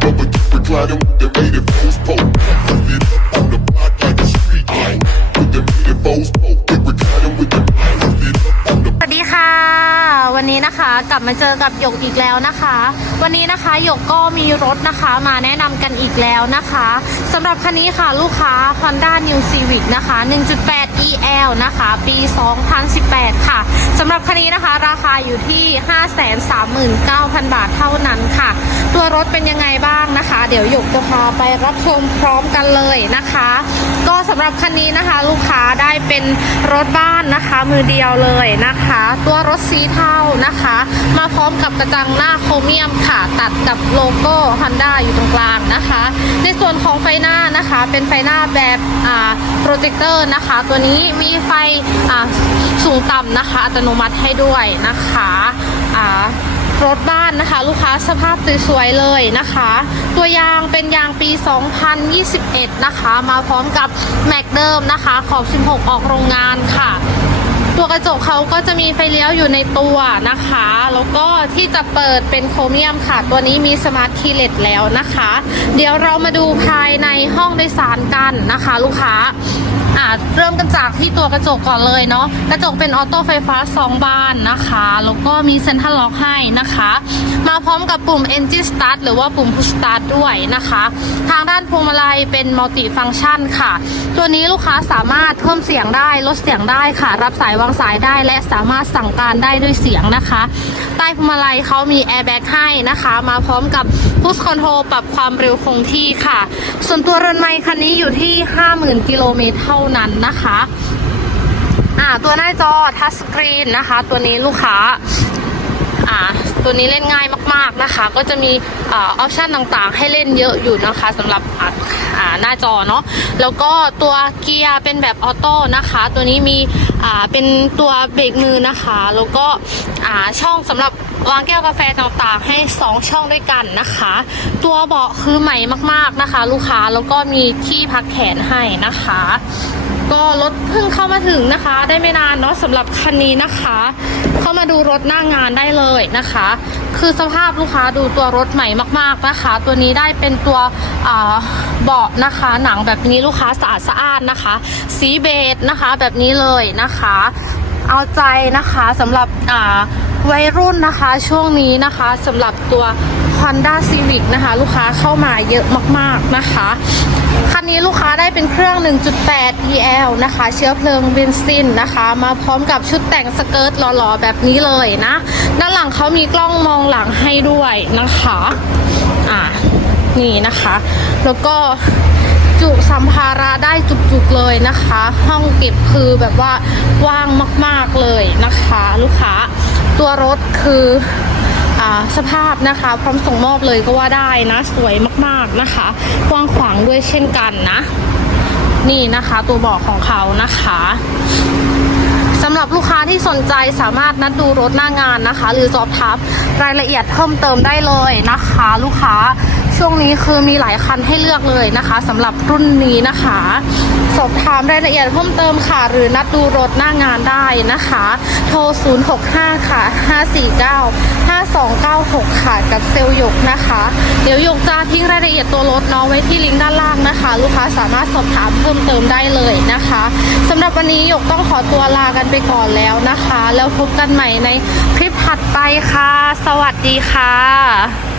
Double gliding, they made it post-post. นนี้นะคะ กลับมาเจอกับหยกอีกแล้วนะคะ วันนี้นะคะหยกก็มีรถนะคะมาแนะนำกันอีกแล้วนะคะสำหรับคันนี้ค่ะลูกค้า Honda New Civic นะคะ 1.8 EL นะคะ ปี 2018 ค่ะสำหรับคันนี้นะคะ ราคาอยู่ที่ 539,000 บาทเท่านั้นค่ะ ตัวรถเป็นยังไงบ้างนะคะ เดี๋ยวหยกจะพาไปรับชมพร้อมกันเลยนะคะ ก็สำหรับคันนี้นะคะ ลูกค้าได้เป็นรถบ้านนะคะ มือเดียวเลยนะคะ ตัวรถสีเทานะคะมาพร้อมกับกระจังหน้าโครเมียมค่ะ ตัดกับโลโก้ Honda อยู่ตรงกลางนะคะ ในส่วนของไฟหน้านะคะ เป็นไฟหน้าแบบโปรเจคเตอร์นะคะ ตัวนี้มีไฟสูงต่ำนะคะ อัตโนมัติให้ด้วยนะคะรถบ้านนะคะ ลูกค้าสภาพสวยๆเลยนะคะ ตัวยางเป็นยางปี 2021 นะคะ มาพร้อมกับแม็กเดิมนะคะ ขอบ 16 ออกโรงงานค่ะ ตัวกระจกเขาก็จะมีไฟเลี้ยวอยู่ในตัวนะคะ แล้วก็ที่จะเปิดเป็นโครเมียมค่ะ ตัวนี้มีสมาร์ทคีย์เลสแล้วนะคะ เดี๋ยวเรามาดูภายในห้องโดยสารกันนะคะ ลูกค้า อ่าเริ่มกันจากที่ตัวกระจกก่อนเลยเนาะกระจกเป็นออโต้ไฟฟ้า 2 บานนะคะ แล้วก็มีเซ็นทรัลล็อกให้นะคะ มาพร้อมกับปุ่ม Engine Start หรือว่าปุ่ม Push Start ด้วยนะคะ ทางด้านพวงมาลัยเป็นมัลติฟัง c t ชันค่ะ ตัวนี้ลูกค้าสามารถเพิ่มเสียงได้ลดเสียงได้ค่ะ รับสายวางสายได้และสามารถสั่งการได้ด้วยเสียงนะคะ ใต้พวงมาลัยเขามีแอร์แบ็กให้นะคะ มาพร้อมกับ Push Control ปรับความเร็วคงที่ค่ะ ส่วนตัวเรือนไมคันนี้อยู่ที่ 50,000กิโลเมตรเท่านั้นนะคะอ่าตัวหน้าจอทัชสกรีนนะคะ ตัวนี้ลูกค้าอ่าตัวนี้เล่นง่ายมากๆนะคะ ก็จะมีอ่าออปชันต่างๆ ให้เล่นเยอะอยู่นะคะสำหรับอ่าหน้าจอเนาะแล้วก็ตัวเกียร์เป็นแบบออโต้นะคะ ตัวนี้มีอ่าเป็นตัวเบรกมือนะคะ แล้วก็อ่าช่องสำหรับ วางแก้วกาแฟต่างๆ ให้ 2 ช่องด้วยกันนะคะ ตัวเบาะคือใหม่มากๆนะคะ ลูกค้าแล้วก็มีที่พักแขนให้นะคะ ก็รถเพิ่งเข้ามาถึงนะคะ ได้ไม่นานเนาะสำหรับคันนี้นะคะ เข้ามาดูรถหน้างานได้เลยนะคะ คือสภาพลูกค้าดูตัวรถใหม่มาก ๆนะคะ ตัวนี้ได้เป็นตัวเบาะนะคะ หนังแบบนี้ลูกค้าสะอาดสะอานนะคะ สีเบจนะคะแบบนี้เลยนะคะ เอาใจนะคะสำหรับอ่า วัยรุ่นนะคะช่วงนี้นะคะสำหรับตัว Honda Civic นะคะ ลูกค้าเข้ามาเยอะมากๆนะคะ คันนี้ลูกค้าได้เป็นเครื่อง 1.8 EL นะคะ เชื้อเพลิงเบนซินนะคะ มาพร้อมกับชุดแต่งสเกิร์ตหล่อๆ แบบนี้เลยนะ ด้านหลังเขามีกล้องมองหลังให้ด้วยนะคะอ่านี่นะคะ แล้วก็จุสัมภาระได้จุกๆเลยนะคะ ห้องเก็บคือแบบว่าว่างมากๆเลยนะคะ ลูกค้า ตัวรถคืออสภาพนะคะ พร้อมส่งมอบเลยก็ว่าได้นะ สวยมากๆนะคะ กว้างขวางด้วยเช่นกันนะ นี่นะคะตัวเบอกของเขานะคะสำหรับลูกค้าที่สนใจสามารถนัดดูรถหน้างานนะคะ หรือสอบถามรายละเอียดเพิ่มเติมได้เลยนะคะ ลูกค้า ช่วงนี้คือมีหลายคันให้เลือกเลยนะคะสำหรับรุ่นนี้นะคะ สอบถามรายละเอียดเพิ่มเติมค่ะ หรือนัดดูรถหน้างานได้นะคะ โทร 065 ค่ะ 549 5296 ค่ะ กับเซลล์หยกนะคะ เดี๋ยวหยกจะทิ้งรายละเอียดตัวรถน้องไว้ที่ลิงก์ด้านล่างนะคะ ลูกค้าสามารถสอบถามเพิ่มเติมได้เลยนะคะสำหรับวันนี้หยกต้องขอตัวลากันไปก่อนแล้วนะคะ แล้วพบกันใหม่ในคลิปถัดไปค่ะ สวัสดีค่ะ